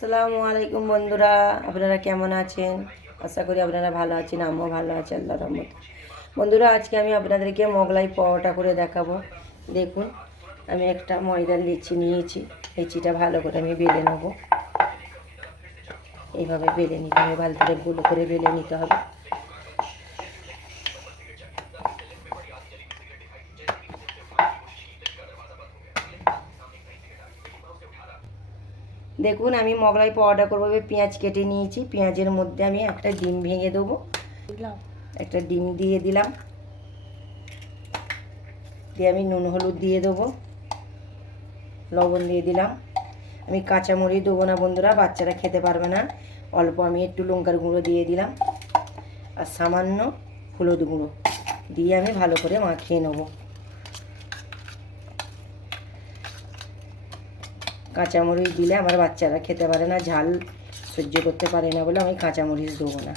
আসসালামু আলাইকুম বন্ধুরা, আপনারা কেমন আছেন? আশা করি আপনারা ভালো আছেন, আমিও ভালো আছি আল্লাহর রহমতে। বন্ধুরা, আজকে আমি আপনাদেরকে মোগলাই পরোটা করে দেখাবো। দেখুন, আমি একটা ময়দার লিচি নিয়েছি। লিচিটা ভালো করে আমি বেলে নেব। এইভাবে বেলে নিতে হবে, ভালো করে গুলো করে বেলে নিতে হবে। দেখুন, আমি মোগলাই পরোটা করবো। পেঁয়াজ কেটে নিয়েছি। পেঁয়াজের মধ্যে আমি একটা ডিম ভেঙে দেবো। একটা ডিম দিয়ে দিলাম। দিয়ে আমি নুন হলুদ দিয়ে দেবো, লবণ দিয়ে দিলাম। আমি কাঁচামরিচ দেবো না বন্ধুরা, বাচ্চারা খেতে পারবে না। অল্প আমি একটু লঙ্কার গুঁড়ো দিয়ে দিলাম আর সামান্য হলুদ গুঁড়ো দিয়ে আমি ভালো করে মাখিয়ে নেব। কাঁচামরিচ দিলে আমার বাচ্চারা খেতে পারে না, ঝাল সহ্য করতে পারে না বলে আমি কাঁচামরিচ দেবো না।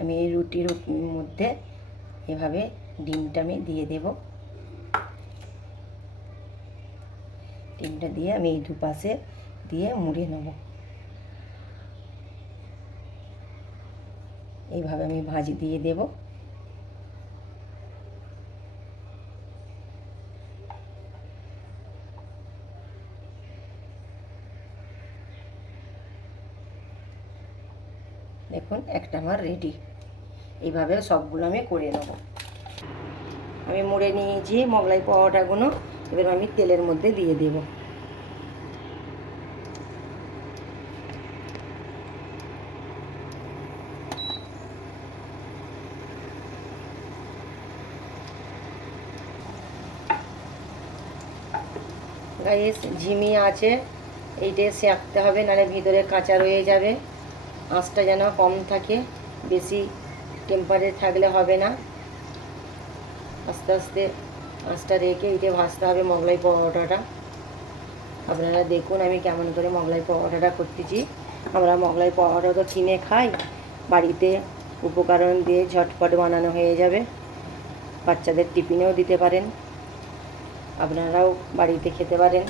আমি এই রুটির মধ্যে এভাবে ডিমটা আমি দিয়ে দেব। ডিমটা দিয়ে আমি এই দুপাশে দিয়ে মুড়ে নেব। এইভাবে আমি ভাজি দিয়ে দেব। দেখুন, একটা আমার রেডি। এইভাবে সবগুলো আমি করে নেব। আমি মুড়ে নিয়েছি মোগলাই পরোটাগুলো। এবার আমি তেলের মধ্যে দিয়ে দেব। গাইস, ঝিমি আছে, এইটা সেঁকতে হবে, নাহলে ভিতরে কাঁচা রয়ে যাবে। আঁচটা যেন কম থাকে, বেশি টেম্পারে থাকলে হবে না। আস্তে আস্তে আঁচটা রেখে এইটা ভাজতে হবে মোগলাই পরোটাটা। আপনারা দেখুন আমি কেমন করে মোগলাই পরোটাটা করতেছি। আমরা মোগলাই পরোটা তো কিনে খাই, বাড়িতে উপকরণ দিয়ে ঝটপট বানানো হয়ে যাবে। বাচ্চাদের টিফিনেও দিতে পারেন, আপনারাও বাড়িতে খেতে পারেন।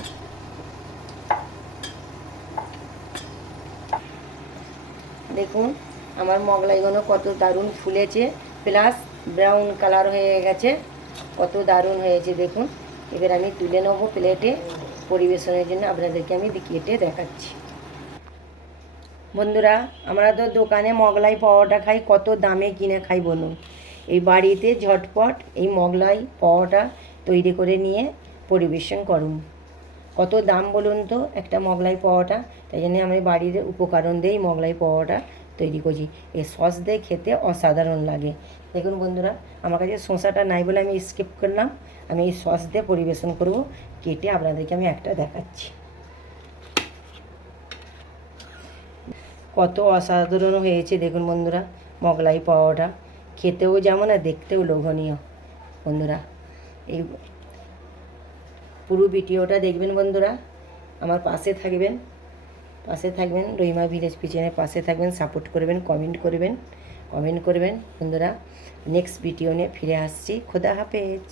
দেখুন, আমার মোগলাইগুলো কত দারুণ ফুলেছে, প্লাস ব্রাউন কালার হয়ে গেছে, কত দারুণ হয়েছে দেখুন। এবার আমি তুলে নেবো প্লেটে, পরিবেশনের জন্য আপনাদেরকে আমি কেটে দেখাচ্ছি। বন্ধুরা, আমরা তো দোকানে মোগলাই পরোটা খাই, কত দামে কিনে খাই বলুন। এই বাড়িতে ঝটপট এই মোগলাই পরোটা তৈরি করে নিয়ে পরিবেশন করুন। কত দাম বলুন তো একটা মোগলাই পরোটা। তাই জন্য আমি বাড়ির উপকরণ দিয়েই মোগলাই পরোটা তৈরি করছি। এই সস দিয়ে খেতে অসাধারণ লাগে। দেখুন বন্ধুরা, আমার কাছে শসাটা নাই বলে আমি স্কিপ করলাম। আমি এই সস দিয়ে পরিবেশন করব। কেটে আপনাদেরকে আমি একটা দেখাচ্ছি। কত অসাধারণ হয়েছে দেখুন বন্ধুরা মোগলাই পরোটা। খেতেও যেমন আর দেখতেও লোভনীয়। বন্ধুরা, এই পুরো ভিডিওটা দেখবেন বন্ধুরা, আমার পাশে থাকবেন রহিমা ভিলেজ কিচেনের পাশে থাকবেন, সাপোর্ট করবেন, কমেন্ট করবেন বন্ধুরা। নেক্সট ভিডিও নিয়ে ফিরে আসছি। খোদা হাফেজ।